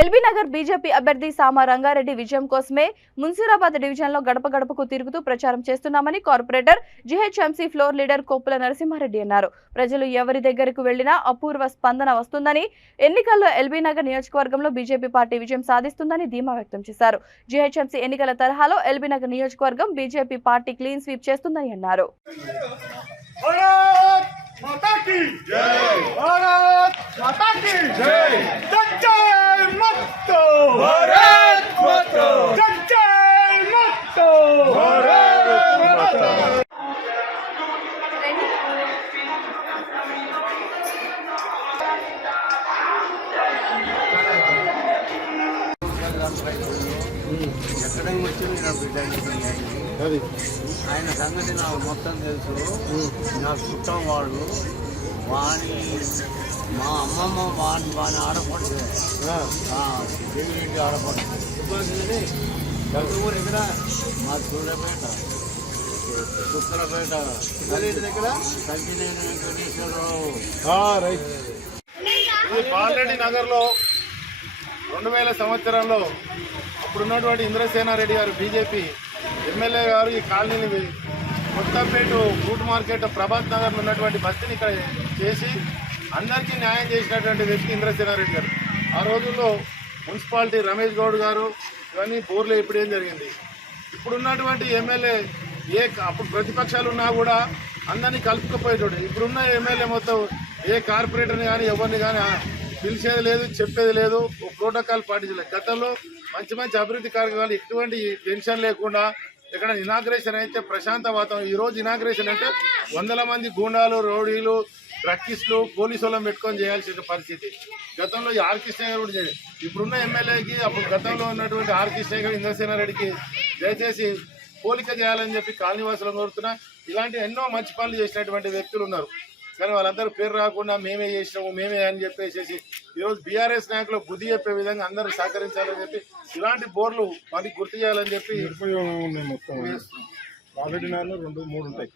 LB Nagar BJP అభ్యర్థి సామా రంగారెడ్డి విజయం కోసమే మున్సిరాబాద్ డివిజన్లో గడప గడపకు తిరుగుతూ ప్రచారం చేస్తున్నామని corporator GHMC floor leader Koppula Narasimha Reddy అన్నారు. ప్రజలు ఎవరి దగ్గరకు వెళ్లినా అపూర్వ స్పందన వస్తుందని, ఎన్నికల్లో ఎల్బీ నగర్ నియోజకవర్గంలో బీజేపీ పార్టీ విజయం సాధిస్తుందని ధీమా వ్యక్తం చేశారు. జీహెచ్ఎంసీ ఎన్నికల తరహాలో ఎల్బీ నగర్ నియోజకవర్గం బీజేపీ పార్టీ క్లీన్ స్వీప్ చేస్తుందని అన్నారు. माता की जय, भारत माता की जय, जय मतो, भारत माता, जय मतो, भारत माता. ఎక్కడికి వచ్చింది నా బిడ్డ అది ఆయన సంగతి నాకు మొత్తం తెలుసు. నా చుట్టం వాళ్ళు వాణి మా అమ్మమ్మ వాని ఆడపడుతుంది దేవిరెడ్డి ఆడపడుతుంది. ఊరు ఎక్కడ మా సూర్యపేట సుత్తలపేట దగ్గర కంటినేని వెంకటేశ్వరరావు. బాలరెడ్డి నగర్లో 2000 సంవత్సరంలో అప్పుడున్నటువంటి ఇంద్రసేనారెడ్డి గారు బీజేపీ ఎమ్మెల్యే గారు ఈ కాలనీని కొత్తపేట ఫుడ్ మార్కెట్ ప్రభాత్ నగర్లో ఉన్నటువంటి బస్తీని ఇక్కడ చేసి అందరికీ న్యాయం చేసినటువంటి వ్యక్తి ఇంద్రసేనారెడ్డి గారు. ఆ రోజుల్లో మున్సిపాలిటీ రమేష్ గౌడ్ గారు ఇవన్నీ బోర్లు ఇప్పుడు ఏం జరిగింది. ఇప్పుడున్నటువంటి ఎమ్మెల్యే అప్పుడు ప్రతిపక్షాలు ఉన్నా కూడా అందరినీ కలుపుకపోయేటోడు. ఇప్పుడున్న ఎమ్మెల్యే మొత్తం ఏ కార్పొరేటర్ని కానీ ఎవరిని కానీ పిలిచేది లేదు, చెప్పేది లేదు, ప్రోటోకాల్ పాటించలేదు. గతంలో మంచి మంచి అభివృద్ధి కార్యక్రమాలు ఎటువంటి టెన్షన్ లేకుండా ఇక్కడ ఇనాగ్రేషన్ అయితే ప్రశాంత వాతావరణం. ఈరోజు ఇనాగ్రేషన్ అంటే 100 మంది గూండాలు, రౌడీలు, డ్రగ్గిస్టులు, పోలీసు వాళ్ళని పెట్టుకొని చేయాల్సిన పరిస్థితి. గతంలో ఈ ఆర్ కృష్ణ గారు కూడా చేయలేదు. ఇప్పుడున్న ఎమ్మెల్యేకి అప్పుడు గతంలో ఉన్నటువంటి ఆర్ కృష్ణ గారు ఇంద్రసేనారెడ్డికి దయచేసి పోలిక చేయాలని చెప్పి కాలనీవాసులను కోరుతున్నా. ఇలాంటి ఎన్నో మంచి పనులు చేసినటువంటి వ్యక్తులు ఉన్నారు. కానీ వాళ్ళందరూ పేరు రాకుండా మేమే చేసినాము మేమే అని చెప్పేసి ఈరోజు బీఆర్ఎస్ నాయకులు బుద్ధి చెప్పే విధంగా అందరూ సహకరించాలని చెప్పి ఇలాంటి బోర్లు మనకి గుర్తు చేయాలని చెప్పి మొత్తం ఆల్రెడీ 2, 3 ఉంటాయి.